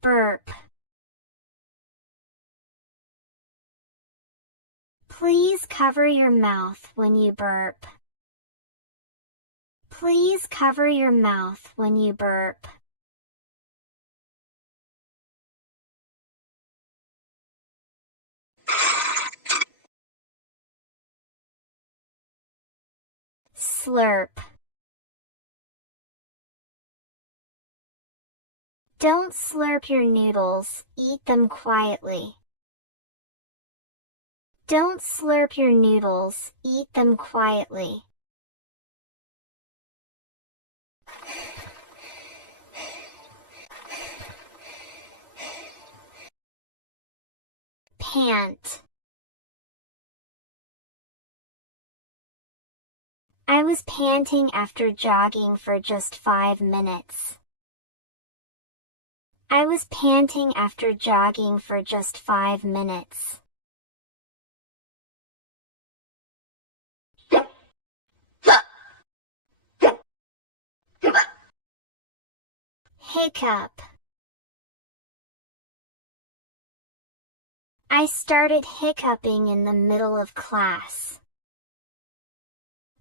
Burp. Please cover your mouth when you burp. Please cover your mouth when you burp. Slurp. Don't slurp your noodles, eat them quietly. Don't slurp your noodles, eat them quietly. Pant. I was panting after jogging for just 5 minutes. I was panting after jogging for just 5 minutes. Hiccup. I started hiccuping in the middle of class.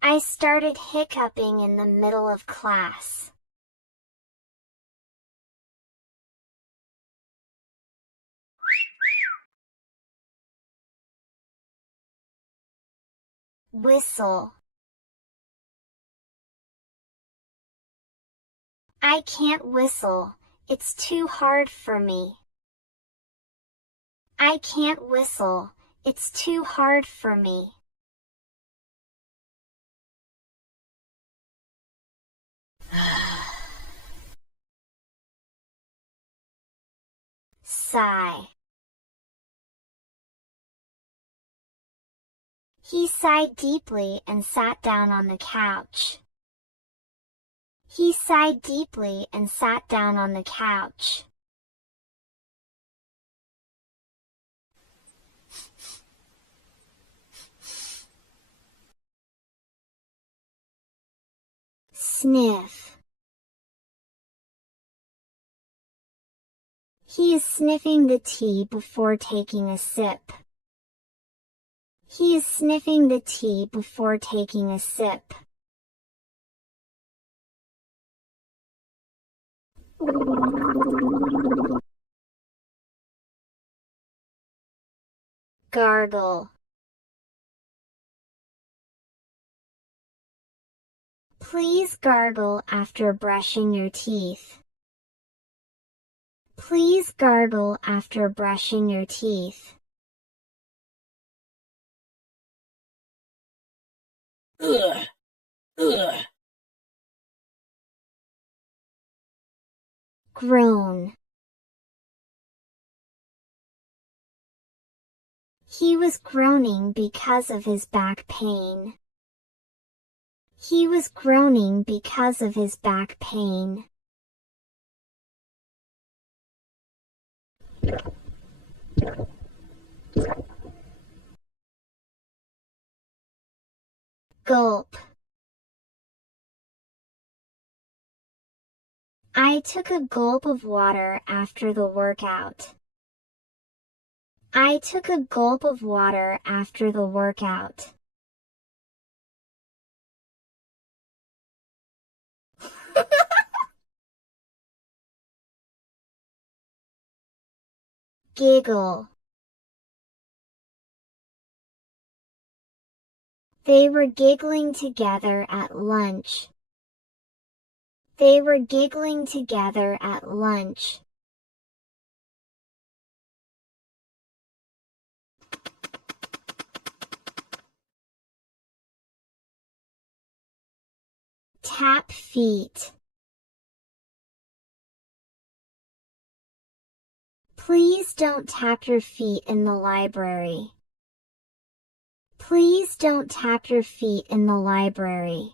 I started hiccuping in the middle of class. Whistle. I can't whistle, it's too hard for me. I can't whistle, it's too hard for me. Sigh. He sighed deeply and sat down on the couch. He sighed deeply and sat down on the couch. Sniff. He is sniffing the tea before taking a sip. He is sniffing the tea before taking a sip. Gargle. Please gargle after brushing your teeth. Please gargle after brushing your teeth. Ugh. Ugh. Groan. He was groaning because of his back pain. He was groaning because of his back pain. Gulp. I took a gulp of water after the workout. I took a gulp of water after the workout. Giggle. They were giggling together at lunch. They were giggling together at lunch. Tap feet. Please don't tap your feet in the library. Please don't tap your feet in the library.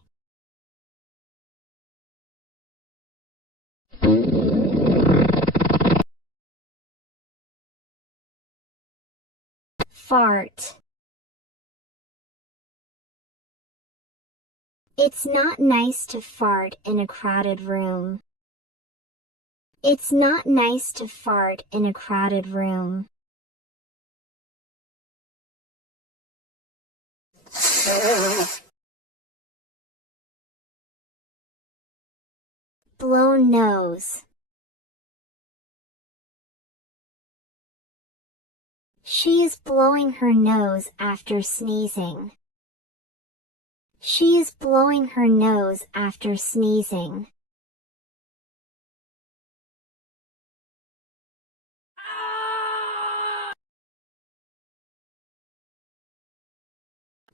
Fart. It's not nice to fart in a crowded room. It's not nice to fart in a crowded room. Blown nose. She is blowing her nose after sneezing. She is blowing her nose after sneezing.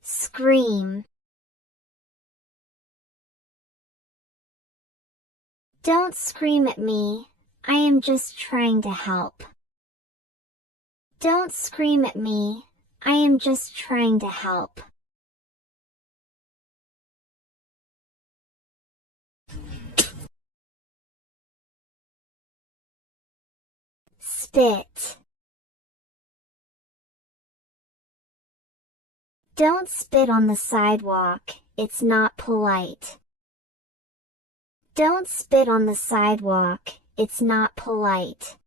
Scream. Don't scream at me, I am just trying to help. Don't scream at me, I am just trying to help. Spit. Don't spit on the sidewalk, it's not polite. Don't spit on the sidewalk, it's not polite.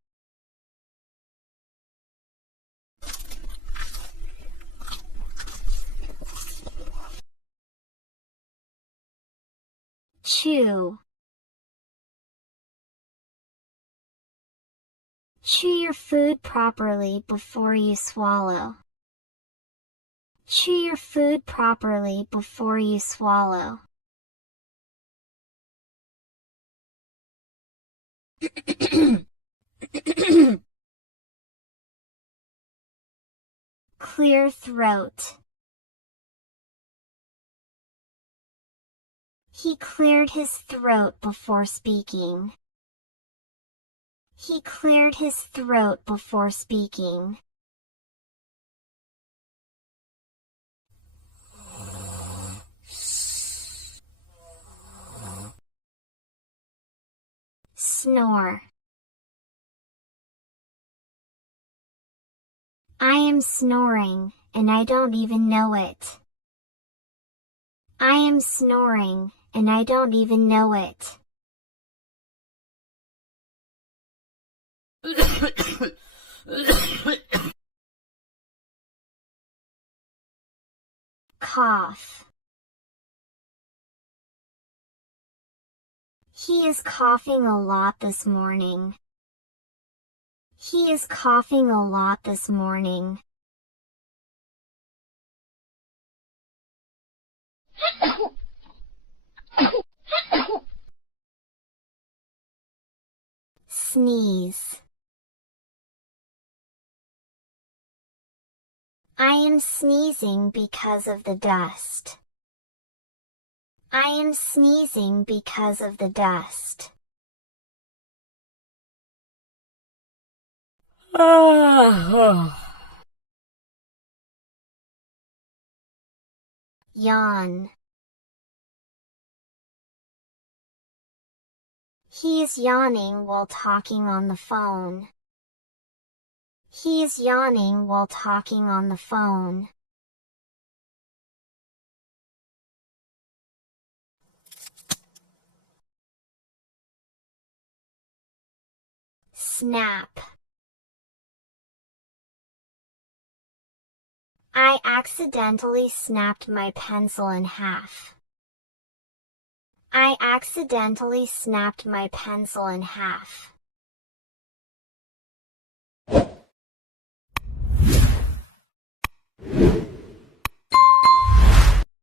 Chew. Chew your food properly before you swallow. Chew your food properly before you swallow. Clear throat. He cleared his throat before speaking. He cleared his throat before speaking. Snore. I am snoring, and I don't even know it. I am snoring, and I don't even know it. Cough. He is coughing a lot this morning. He is coughing a lot this morning. Sneeze. I am sneezing because of the dust. I am sneezing because of the dust. Yawn. He is yawning while talking on the phone. He is yawning while talking on the phone. Snap. I accidentally snapped my pencil in half. I accidentally snapped my pencil in half.